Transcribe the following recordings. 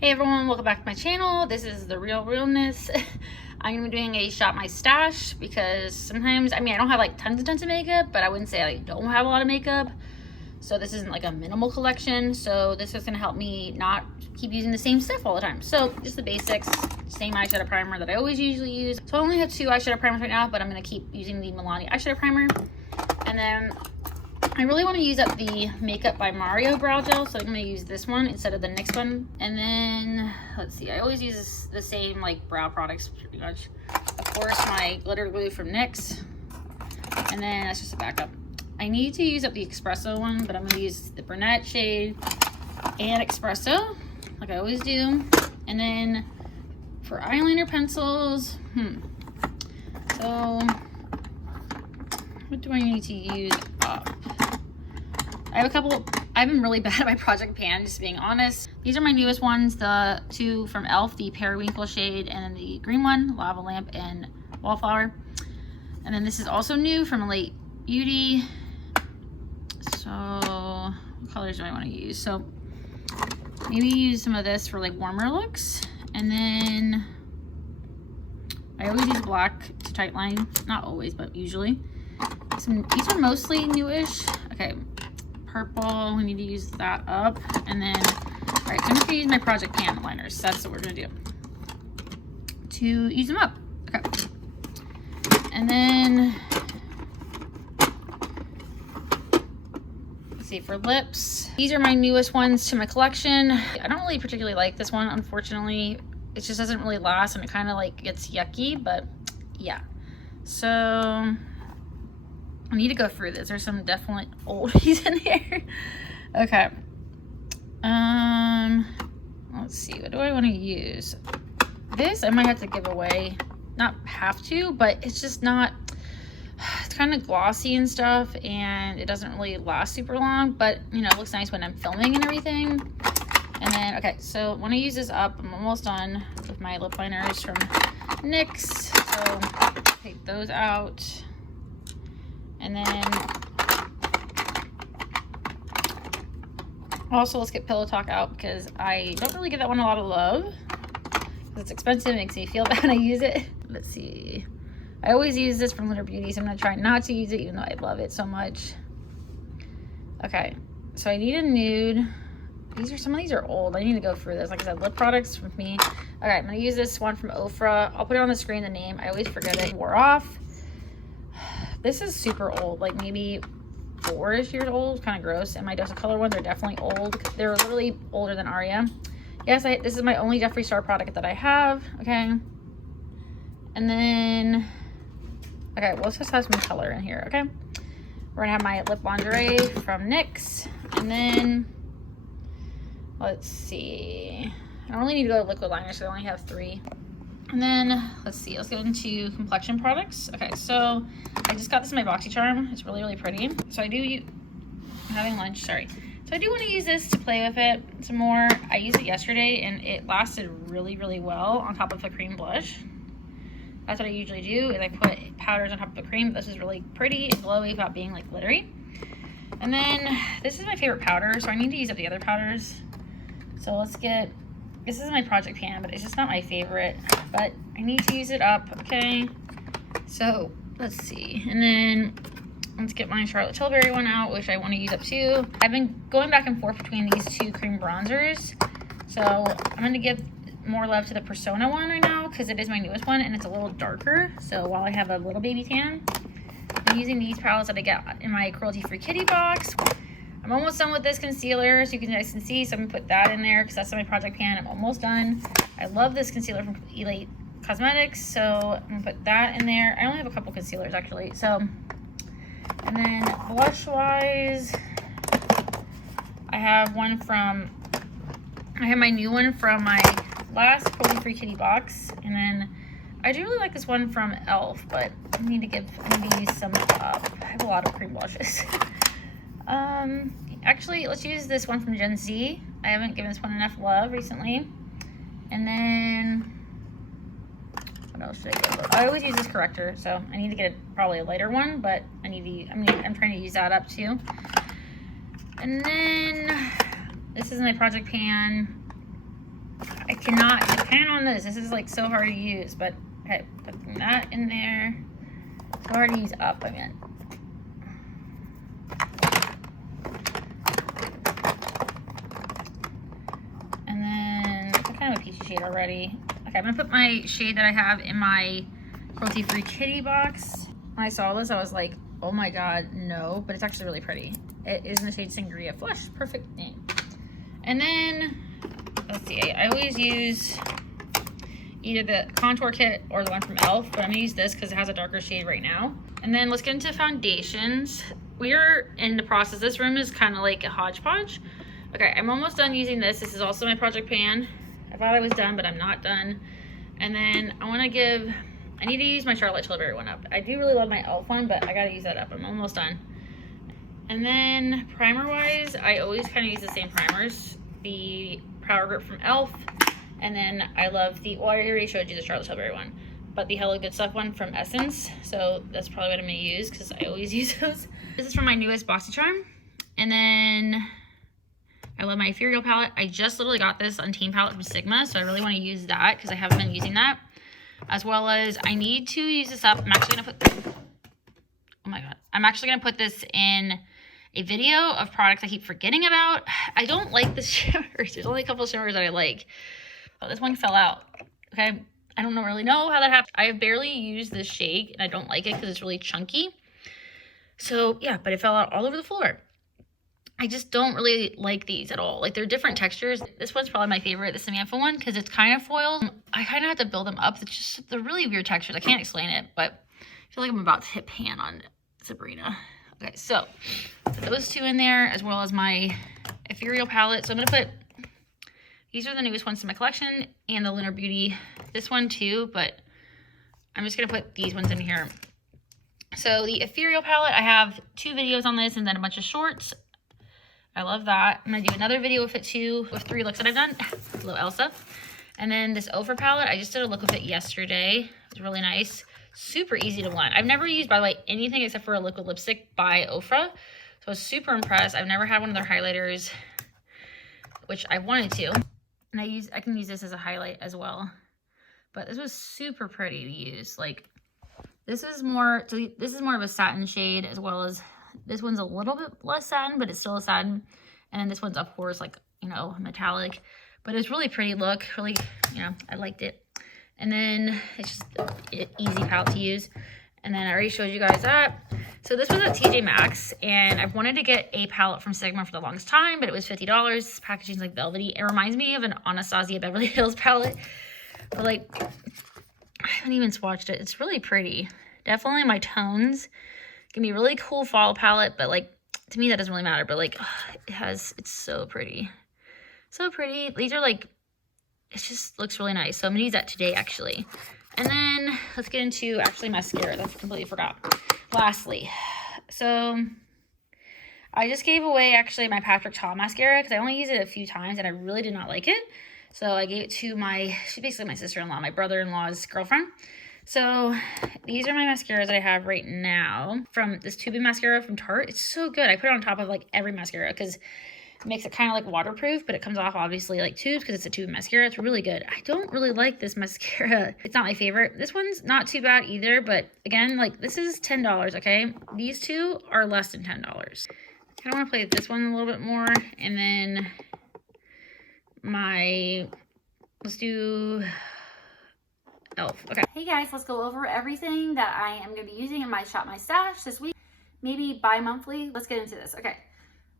Hey everyone, welcome back to my channel. This is the real realness. I'm gonna be doing a shop my stash because sometimes, I don't have like tons and tons of makeup, but I wouldn't say I don't have a lot of makeup. So this isn't like a minimal collection. So this is gonna help me not keep using the same stuff all the time. So just the basics, same eyeshadow primer that I always usually use. So I only have 2 eyeshadow primers right now, but I'm gonna keep using the Milani eyeshadow primer. And then I really want to use up the Makeup by Mario brow gel, so I'm going to use this one instead of the NYX one. And then, let's see, I always use the same like brow products pretty much. Of course, my glitter glue from NYX. And then that's just a backup. I need to use up the espresso one, but I'm going to use the brunette shade and espresso, like I always do. And then for eyeliner pencils, so what do I need to use up? I have a couple. I've been really bad at my project pan, just being honest. These are my newest ones, the 2 from e.l.f., the periwinkle shade, and then the green one, lava lamp and wallflower. And then this is also new from Late Beauty. So what colors do I want to use? So maybe use some of this for like warmer looks. And then I always use black to tight line, not always, but usually. These are mostly newish. Okay, purple, we need to use that up. And then, all right, I'm just gonna use my project pan liners. That's what we're gonna do to use them up. Okay, and then let's see, for lips, these are my newest ones to my collection. I don't really particularly like this one, unfortunately. It just doesn't really last, and it kind of like gets yucky, but yeah. So I need to go through this. There's some definitely oldies in here. Okay. Let's see. What do I want to use? This I might have to give away. Not have to, but it's just not. It's kind of glossy and stuff, and it doesn't really last super long. But you know, it looks nice when I'm filming and everything. And then, okay, so when I use this up, I'm almost done with my lip liners from NYX. So take those out. And then also let's get Pillow Talk out because I don't really give that one a lot of love. It's expensive, it makes me feel bad when I use it. Let's see. I always use this from Glitter Beauty, so I'm gonna try not to use it even though I love it so much. Okay, so I need a nude. Some of these are old. I need to go through this. Like I said, lip products with me. All right, I'm gonna use this one from Ofra. I'll put it on the screen, the name. I always forget it. Wore off. This is super old, like maybe 4-ish years old, kind of gross. And my Dose of Color ones are definitely old. They're literally older than Aria. Yes, this is my only Jeffree Star product that I have, okay? And then, okay, well, let's just have some color in here, okay? We're gonna have my Lip Lingerie from NYX. And then, let's see. I don't really need to go to liquid liner, so I only have 3. And then, let's see, let's get into complexion products. Okay, so I just got this in my BoxyCharm. It's really, really pretty. So I'm having lunch, sorry. So I do want to use this to play with it some more. I used it yesterday and it lasted really, really well on top of a cream blush. That's what I usually do, is I put powders on top of a cream. This is really pretty and glowy without being like glittery. And then this is my favorite powder, so I need to use up the other powders. So let's get, this is my project pan, but it's just not my favorite, but I need to use it up, okay? So let's see, and then let's get my Charlotte Tilbury one out, which I want to use up too. I've been going back and forth between these 2 cream bronzers, so I'm going to give more love to the Persona one right now because it is my newest one and it's a little darker. So while I have a little baby tan, I'm using these palettes that I got in my Cruelty Free Kitty box. I'm almost done with this concealer, so you guys can see, so I'm going to put that in there because that's my project pan. I'm almost done. I love this concealer from Elite Cosmetics, so I'm going to put that in there. I only have a couple concealers, actually. So, and then blush-wise, I have my new one from my last Cruelty Free Kitty box, and then I do really like this one from e.l.f., but I need to use some up. I have a lot of cream blushes. Actually, let's use this one from Gen Z. I haven't given this one enough love recently. And then, what else should I go with? I always use this corrector, so I need to get probably a lighter one, but I'm trying to use that up too. And then, this is my project pan. cannot depend on this. This is like so hard to use, but okay, putting that in there. So hard to use up, I meant. And then it's kind of a peachy shade already. Okay, I'm gonna put my shade that I have in my cruelty-free kitty box. When I saw this, I was like, oh my god, no, but it's actually really pretty. It is in the shade Sangria Flush, perfect name. And then, let's see, I always use either the contour kit or the one from e.l.f., but I'm gonna use this because it has a darker shade right now. And then let's get into foundations. We are in the process. This room is kind of like a hodgepodge. Okay, I'm almost done using this. This is also my project pan. I thought I was done, but I'm not done. And then I need to use my Charlotte Tilbury one up. I do really love my e.l.f. one, but I gotta use that up. I'm almost done. And then primer-wise, I always kind of use the same primers. The Power Grip from e.l.f. And then I love the, well, I already showed you the Charlotte Tilbury one, but the Hello Good Stuff one from Essence. So that's probably what I'm gonna use because I always use those. This is from my newest BoxyCharm. And then I love my Ethereal Palette. I just literally got this on Team Palette from Sigma, so I really wanna use that because I haven't been using that. As well as I need to use this up. I'm actually gonna put, oh my god. I'm actually gonna put this in a video of products I keep forgetting about. I don't like the shimmers. There's only a couple of shimmers that I like. Oh, this one fell out. Okay, I don't really know how that happened. I have barely used this shade and I don't like it because it's really chunky. So yeah, but it fell out all over the floor. I just don't really like these at all. Like they're different textures. This one's probably my favorite, the Samantha one, because it's kind of foil. I kind of have to build them up. It's just, they're really weird textures. I can't explain it, but I feel like I'm about to hit pan on Sabrina. Okay, so put those two in there as well as my Ethereal palette. So I'm gonna put, these are the newest ones to my collection and the Lingerie Beauty, this one too, but I'm just gonna put these ones in here. So the Ethereal palette, I have 2 videos on this and then a bunch of shorts. I love that. I'm gonna do another video with it too, with 3 looks that I've done. Hello, Elsa. And then this Ofra palette, I just did a look with it yesterday. It was really nice. Super easy to blend. I've never used, by the way, anything except for a liquid lipstick by Ofra. So I was super impressed. I've never had one of their highlighters, which I wanted to. And I can use this as a highlight as well. But this was super pretty to use. Like this is more of a satin shade, as well as this one's a little bit less satin, but it's still a satin. And then this one's of course like, you know, metallic. But it's really pretty look. Really, you know, I liked it. And then it's just an easy palette to use. And then I already showed you guys that. So this was at TJ Maxx, and I've wanted to get a palette from Sigma for the longest time, but it was $50. This packaging's like velvety. It reminds me of an Anastasia Beverly Hills palette, but like, I haven't even swatched it. It's really pretty. Definitely my tones. It can be a really cool fall palette, but like, to me that doesn't really matter, but like, it's so pretty. So pretty. These are like, it just looks really nice. So I'm gonna use that today actually. And then let's get into actually mascara. That's completely forgot. Lastly, so I just gave away actually my Patrick Ta mascara because I only used it a few times and I really did not like it. So I gave it to she's basically my sister-in-law, my brother-in-law's girlfriend. So these are my mascaras that I have right now from this tubing mascara from Tarte. It's so good. I put it on top of like every mascara because it makes it kind of like waterproof, but it comes off obviously like tubes because it's a tube mascara. It's really good. I don't really like this mascara. It's not my favorite. This one's not too bad either, but again, like this is $10, okay? These two are less than $10. I kind of want to play with this one a little bit more. And then let's do e.l.f. Okay. Hey guys, let's go over everything that I am going to be using in my Shop My Stash this week. Maybe bi-monthly. Let's get into this. Okay.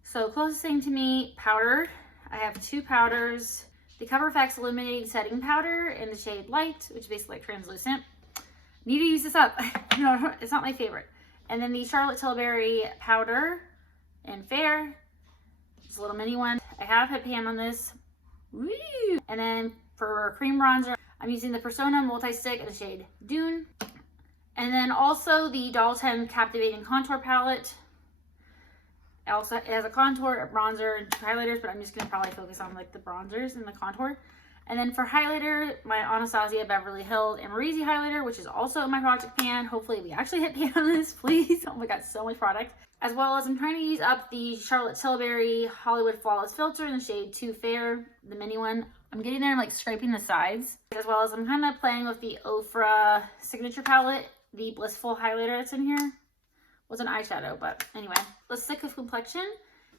So closest thing to me, powder. I have 2 powders. The Cover FX Illuminating Setting Powder in the shade Light, which is basically like translucent. Need to use this up. No, it's not my favorite. And then the Charlotte Tilbury powder in Fair. It's a little mini one. I have hit pan on this. Woo! And then for cream bronzer, I'm using the Persona Multi-Stick in the shade Dune. And then also the Dalton Captivating Contour Palette. Also, it has a contour, a bronzer, and 2 highlighters, but I'm just going to probably focus on like the bronzers and the contour. And then for highlighter, my Anastasia Beverly Hills Amarisi highlighter, which is also in my project pan. Hopefully we actually hit pan on this, please. Oh my god, so much product. As well as I'm trying to use up the Charlotte Tilbury Hollywood Flawless Filter in the shade Too Fair, the mini one. I'm getting there and like scraping the sides, as well as I'm kind of playing with the Athr Signature Palette, the Blissful highlighter that's in here. Was an eyeshadow, but anyway. Let's stick with complexion.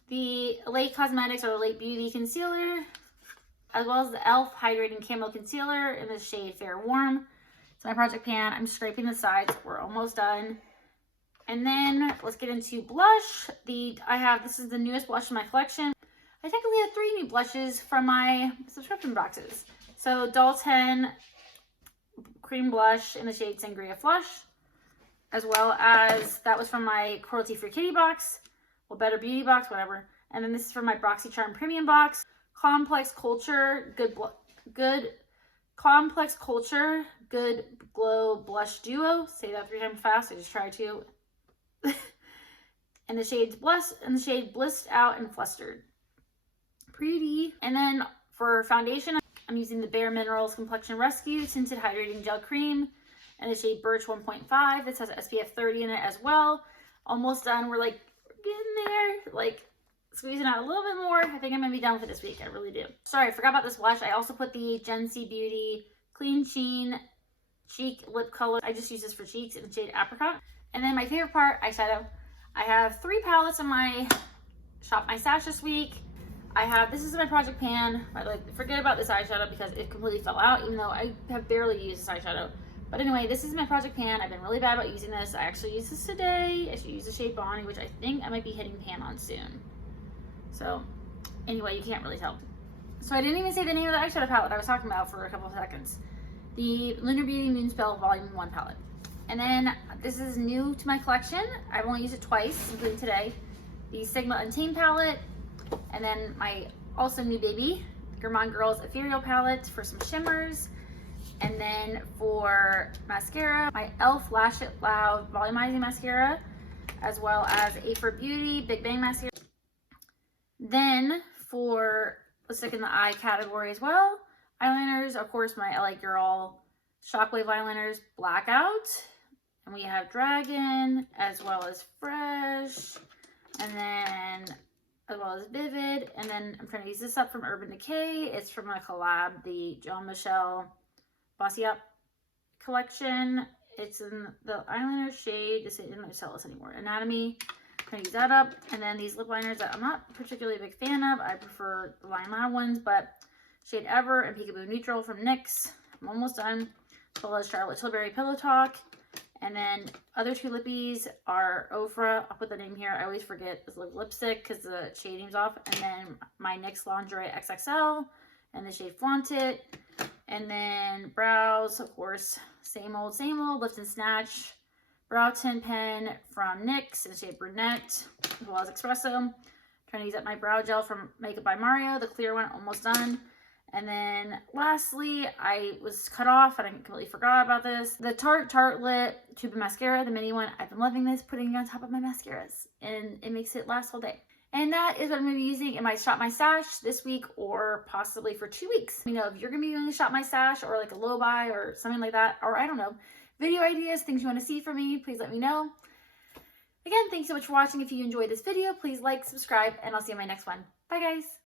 The Late Cosmetics or Late Beauty Concealer, as well as the e.l.f. Hydrating Camo Concealer in the shade Fair Warm. It's my project pan. I'm scraping the sides. We're almost done. And then let's get into blush. This is the newest blush in my collection. I technically have 3 new blushes from my subscription boxes. So Dalton Cream Blush in the shade Sangria Flush, as well as that was from my Cruelty Free Kitty box, well, Better Beauty box, whatever. And then this is from my BoxyCharm Premium box. Complex Culture Good Glow Blush Duo. Say that 3 times fast. I just tried to. And the shades Blissed Out and Flustered. Pretty. And then for foundation, I'm using the Bare Minerals Complexion Rescue Tinted Hydrating Gel Cream and the shade Birch 1.5. This has SPF 30 in it as well. Almost done. We're like getting there, like squeezing out a little bit more. I think I'm gonna be done with it this week. I really do. Sorry, I forgot about this blush. I also put the Gen C Beauty Clean Sheen Cheek Lip Color. I just use this for cheeks in the shade Apricot. And then my favorite part, eyeshadow. I have 3 palettes in my Shop My Stash this week. This is my project pan. Forget about this eyeshadow because it completely fell out, even though I have barely used this eyeshadow. But anyway, this is my project pan. I've been really bad about using this. I actually used this today. I should use the shade Bonnie, which I think I might be hitting pan on soon. So anyway, you can't really tell. So I didn't even say the name of the eyeshadow palette I was talking about for a couple of seconds. The Lunar Beauty Moonspell Volume 1 palette. And then this is new to my collection. I've only used it twice, including today. The Sigma Untamed palette. And then my also new baby, Gourmande Girls Ethereal Palette for some shimmers. And then for mascara, my e.l.f. Lash It Loud Volumizing Mascara, as well as Athr Beauty Big Bang Mascara. Then let's stick in the eye category as well. Eyeliners, of course, my LA Girl Shockwave eyeliners, Blackout. And we have Dragon, as well as Fresh, and then as well as Vivid. And then I'm trying to use this up from Urban Decay. It's from a collab, the Jean Michel Bossy Up collection. It's in the eyeliner shade, this didn't sell this anymore, Anatomy. I'm gonna use that up. And then these lip liners that I'm not particularly a big fan of. I prefer the Line Loud ones, but shade Ever and Peekaboo Neutral from NYX. I'm almost done. As well as Charlotte Tilbury Pillow Talk. And then other 2 lippies are Ofra. I'll put the name here. I always forget this lipstick because the shading's off. And then my NYX Lingerie XXL and the shade Flaunt It. And then brows, of course, same old, Lift and Snatch. Brow Tint Pen from NYX in the shade Brunette, as well as Espresso. I'm trying to use up my brow gel from Makeup by Mario, the clear one, almost done. And then lastly, I was cut off and I completely forgot about this. The Tarte Tartlet Tube Mascara, the mini one. I've been loving this, putting it on top of my mascaras, and it makes it last all day. And that is what I'm going to be using in my Shop My Stash this week or possibly for 2 weeks. Let me know if you're going to be doing a Shop My Stash or like a low buy or something like that. Or I don't know, video ideas, things you want to see from me, please let me know. Again, thanks so much for watching. If you enjoyed this video, please like, subscribe, and I'll see you in my next one. Bye guys.